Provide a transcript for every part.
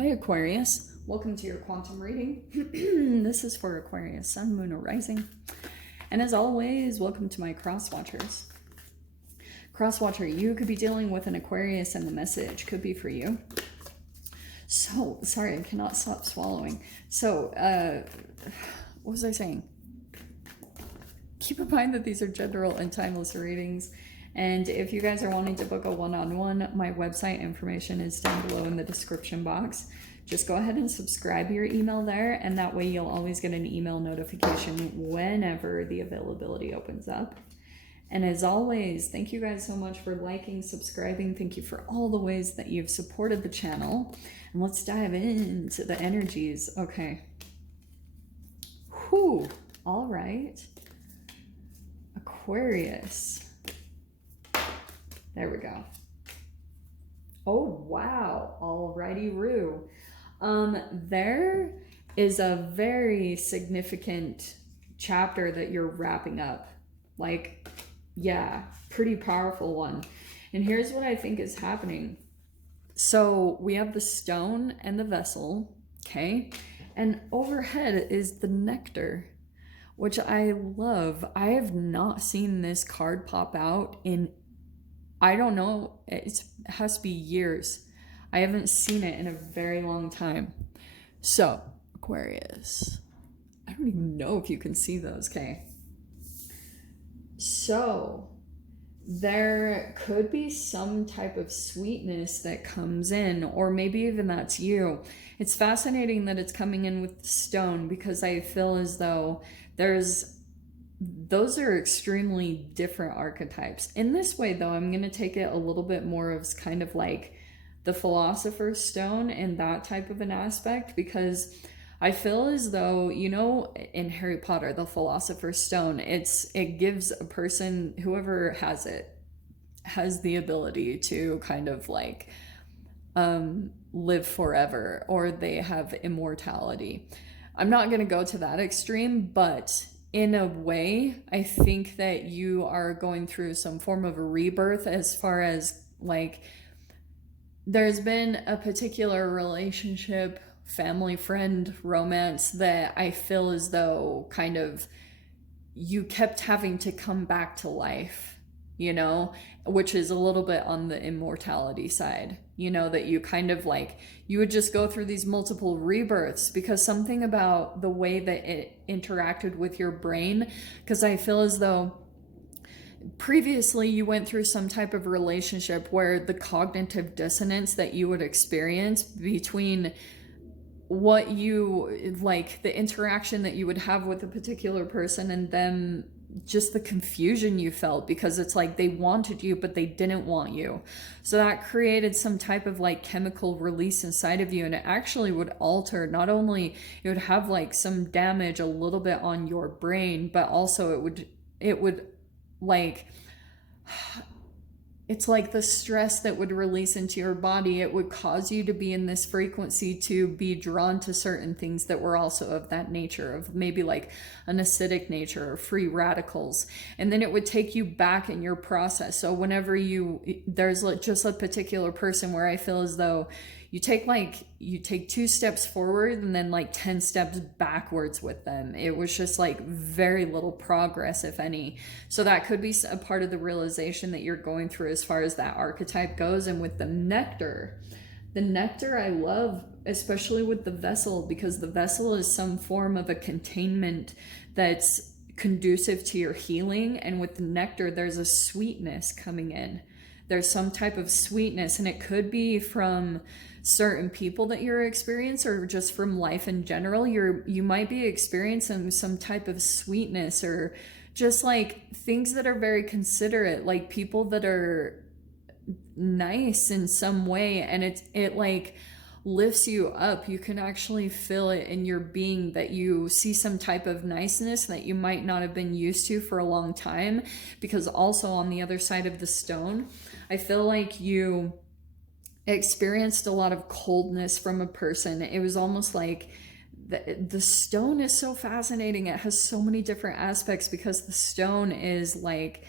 Hi Aquarius, welcome to your quantum reading. This is for Aquarius, Sun, Moon, or Rising. And as always, welcome to my cross watchers. Cross watcher, you could be dealing with an Aquarius and the message could be for you. So, sorry, I cannot stop swallowing. So, what was I saying? Keep in mind that these are general and timeless readings. And if you guys are wanting to book a one-on-one, my website information is down below in the description box. Just go ahead and subscribe your email there, and that way you'll always get an email notification whenever the availability opens up. And as always, thank you guys so much for liking, subscribing. Thank you for all the ways that you've supported the channel. And let's dive into the energies. Okay. Whew. All right. Aquarius. There we go. Oh, wow. Alrighty, Roo. There is a very significant chapter that you're wrapping up. Like, yeah, pretty powerful one. And here's what I think is happening. So we have the stone and the vessel, okay? And overhead is the nectar, which I love. I have not seen this card pop out in, I don't know, it has to be years. I haven't seen it in a very long time. So, Aquarius. I don't even know if you can see those, okay? So, there could be some type of sweetness that comes in, or maybe even that's you. It's fascinating that it's coming in with the stone because I feel as though those are extremely different archetypes. In this way, though, I'm going to take it a little bit more of kind of like the Philosopher's Stone and that type of an aspect, because I feel as though, you know, in Harry Potter, the Philosopher's Stone, it gives a person, whoever has it, has the ability to kind of like live forever, or they have immortality. I'm not going to go to that extreme, but in a way, I think that you are going through some form of a rebirth as far as like, there's been a particular relationship, family, friend, romance that I feel as though kind of you kept having to come back to life, you know, which is a little bit on the immortality side, you know, that you kind of like, you would just go through these multiple rebirths because something about the way that it interacted with your brain, because I feel as though previously you went through some type of relationship where the cognitive dissonance that you would experience between what you like, the interaction that you would have with a particular person, and them, just the confusion you felt because it's like they wanted you but they didn't want you. So that created some type of like chemical release inside of you, and it actually would alter, not only it would have like some damage a little bit on your brain, but also it would like, it's like the stress that would release into your body. It would cause you to be in this frequency to be drawn to certain things that were also of that nature, of maybe like an acidic nature or free radicals. And then it would take you back in your process. So whenever there's just a particular person where I feel as though you take 2 steps forward and then like 10 steps backwards with them. It was just like very little progress, if any. So that could be a part of the realization that you're going through as far as that archetype goes. And with the nectar I love, especially with the vessel, because the vessel is some form of a containment that's conducive to your healing. And with the nectar, there's a sweetness coming in. There's some type of sweetness, and it could be from certain people that you're experiencing, or just from life in general. You might be experiencing some type of sweetness, or just like things that are very considerate, like people that are nice in some way, and it like lifts you up. You can actually feel it in your being that you see some type of niceness that you might not have been used to for a long time. Because also on the other side of the stone, I feel like you experienced a lot of coldness from a person. It was almost like the stone is so fascinating. It has so many different aspects, because the stone is like,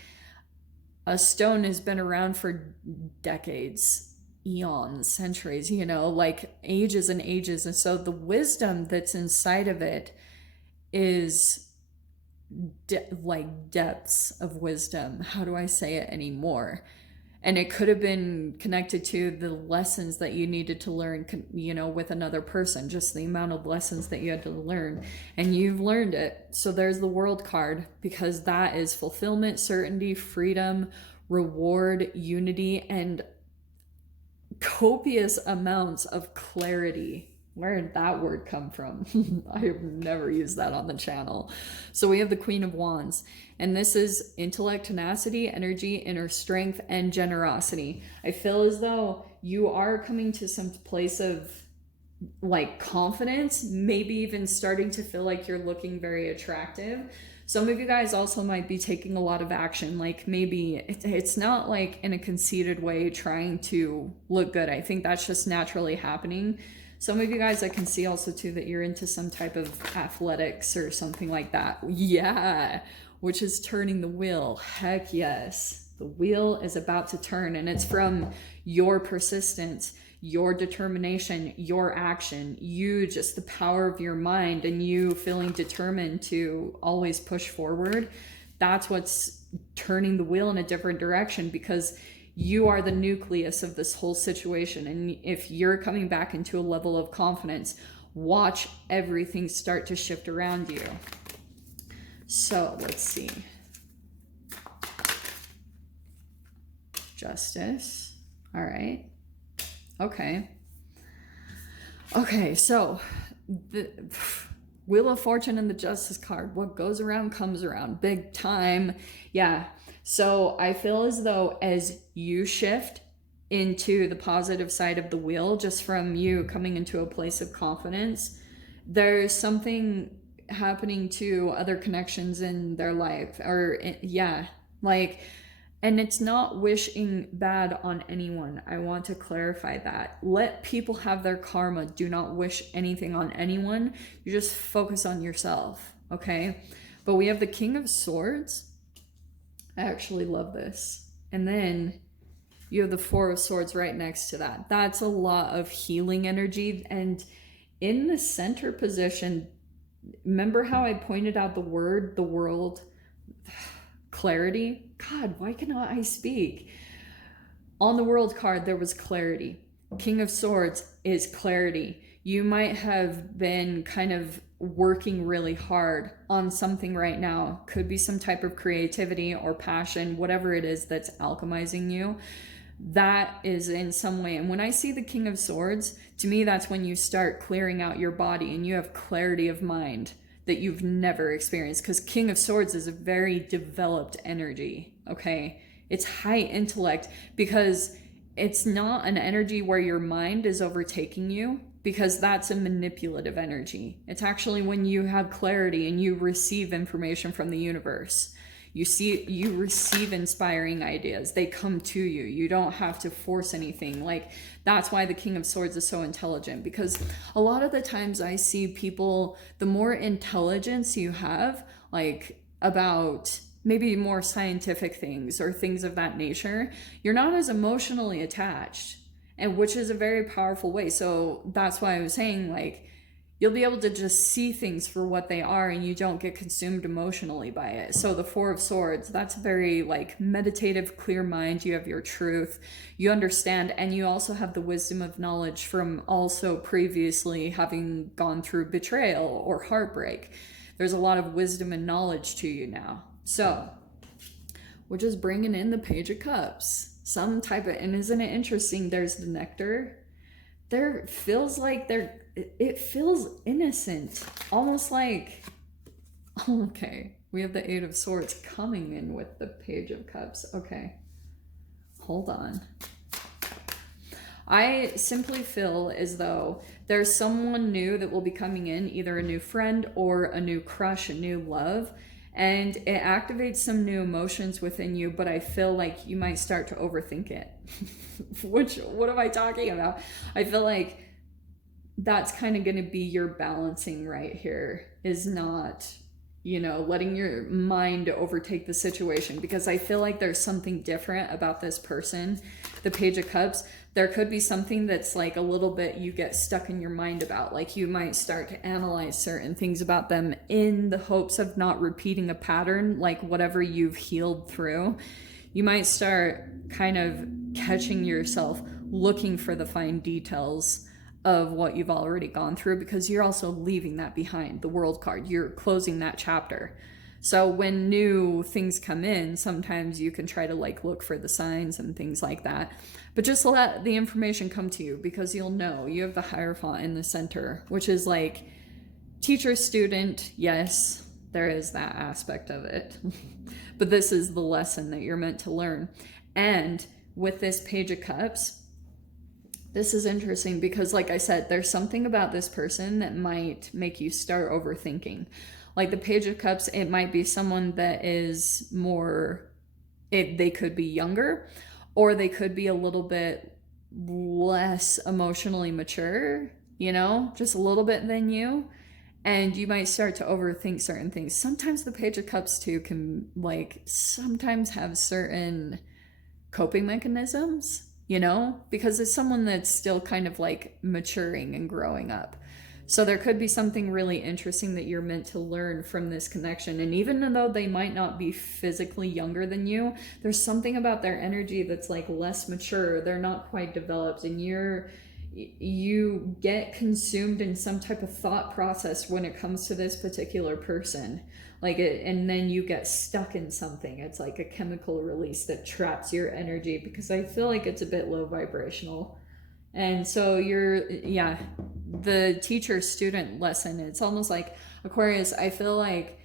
a stone has been around for decades. eons, centuries, you know, like ages and ages. And so the wisdom that's inside of it is like depths of wisdom. How do I say it anymore? And it could have been connected to the lessons that you needed to learn, you know, with another person, just the amount of lessons that you had to learn, and you've learned it. So there's the World card, because that is fulfillment, certainty, freedom, reward, unity, and copious amounts of clarity. Where did that word come from? I have never used that on the channel. So we have the Queen of Wands, and this is intellect, tenacity, energy, inner strength, and generosity. I feel as though you are coming to some place of like confidence, maybe even starting to feel like you're looking very attractive. Some of you guys also might be taking a lot of action, like maybe it's not like in a conceited way trying to look good. I think that's just naturally happening. Some of you guys, I can see also too that you're into some type of athletics or something like that. Yeah, which is turning the wheel. Heck yes. The wheel is about to turn, and it's from your persistence, your determination, your action, you just the power of your mind, and you feeling determined to always push forward. That's what's turning the wheel in a different direction, because you are the nucleus of this whole situation. And if you're coming back into a level of confidence, watch everything start to shift around you. So let's see. Justice. All right. Okay. Okay, so the Wheel of Fortune and the Justice card. What goes around comes around. Big time. Yeah. So I feel as though as you shift into the positive side of the wheel, just from you coming into a place of confidence, there's something happening to other connections in their life. Or yeah, like, and it's not wishing bad on anyone. I want to clarify that. Let people have their karma. Do not wish anything on anyone. You just focus on yourself, okay? But we have the King of Swords. I actually love this. And then you have the Four of Swords right next to that. That's a lot of healing energy. And in the center position, remember how I pointed out the word, the world, clarity? God, why cannot I speak? On the World card, there was clarity. King of Swords is clarity. You might have been kind of working really hard on something right now. Could be some type of creativity or passion, whatever it is that's alchemizing you. That is in some way. And when I see the King of Swords, to me, that's when you start clearing out your body and you have clarity of mind that you've never experienced. Because King of Swords is a very developed energy, okay? It's high intellect, because it's not an energy where your mind is overtaking you, because that's a manipulative energy. It's actually when you have clarity and you receive information from the universe. You receive inspiring ideas. They come to you. You don't have to force anything. Like, that's why the King of Swords is so intelligent, because a lot of the times I see people, the more intelligence you have, like about maybe more scientific things or things of that nature, you're not as emotionally attached, and which is a very powerful way. So that's why I was saying, like, you'll be able to just see things for what they are, and you don't get consumed emotionally by it. So the Four of Swords, that's very like meditative, clear mind. You have your truth, you understand, and you also have the wisdom of knowledge from also previously having gone through betrayal or heartbreak. There's a lot of wisdom and knowledge to you now. So we're just bringing in the Page of Cups. Some type of, and isn't it interesting? There's the Nectar. There feels like it feels innocent, almost like, okay, we have the Eight of Swords coming in with the Page of Cups. Okay, hold on. I simply feel as though there's someone new that will be coming in, either a new friend or a new crush, a new love, and it activates some new emotions within you, but I feel like you might start to overthink it. Which, what am I talking about? I feel like that's kind of going to be your balancing right here, is not, you know, letting your mind overtake the situation, because I feel like there's something different about this person, the Page of Cups, There could be something that's like a little bit you get stuck in your mind about. Like you might start to analyze certain things about them in the hopes of not repeating a pattern, like whatever you've healed through. You might start kind of catching yourself looking for the fine details of what you've already gone through, because you're also leaving that behind. The world card, you're closing that chapter. So when new things come in, sometimes you can try to like look for the signs and things like that. But just let the information come to you, because you'll know. You have the Hierophant in the center, which is like teacher, student. Yes, there is that aspect of it. But this is the lesson that you're meant to learn. And with this Page of Cups, this is interesting because, like I said, there's something about this person that might make you start overthinking. Like the Page of Cups, it might be someone that is more, they could be younger, or they could be a little bit less emotionally mature, you know, just a little bit than you. And you might start to overthink certain things. Sometimes the Page of Cups too can like sometimes have certain coping mechanisms, you know, because it's someone that's still kind of like maturing and growing up. So there could be something really interesting that you're meant to learn from this connection. And even though they might not be physically younger than you, there's something about their energy that's like less mature. They're not quite developed, and you get consumed in some type of thought process when it comes to this particular person. Like it, and then you get stuck in something. It's like a chemical release that traps your energy, because I feel like it's a bit low vibrational. And so the teacher student lesson, it's almost like Aquarius, I feel like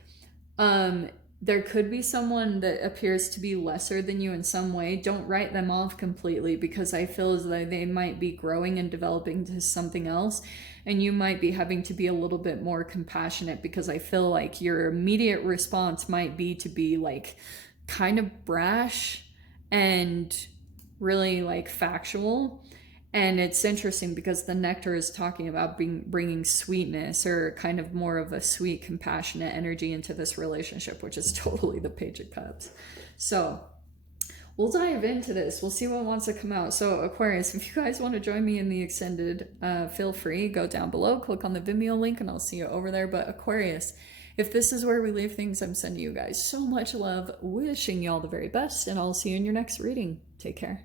there could be someone that appears to be lesser than you in some way. Don't write them off completely, because I feel as though they might be growing and developing to something else, and you might be having to be a little bit more compassionate, because I feel like your immediate response might be to be like kind of brash and really like factual. And it's interesting because the nectar is talking about bringing sweetness, or kind of more of a sweet, compassionate energy into this relationship, which is totally the Page of Cups. So we'll dive into this. We'll see what wants to come out. So Aquarius, if you guys want to join me in the extended, feel free, go down below, click on the Vimeo link, and I'll see you over there. But Aquarius, if this is where we leave things, I'm sending you guys so much love, wishing you all the very best, and I'll see you in your next reading. Take care.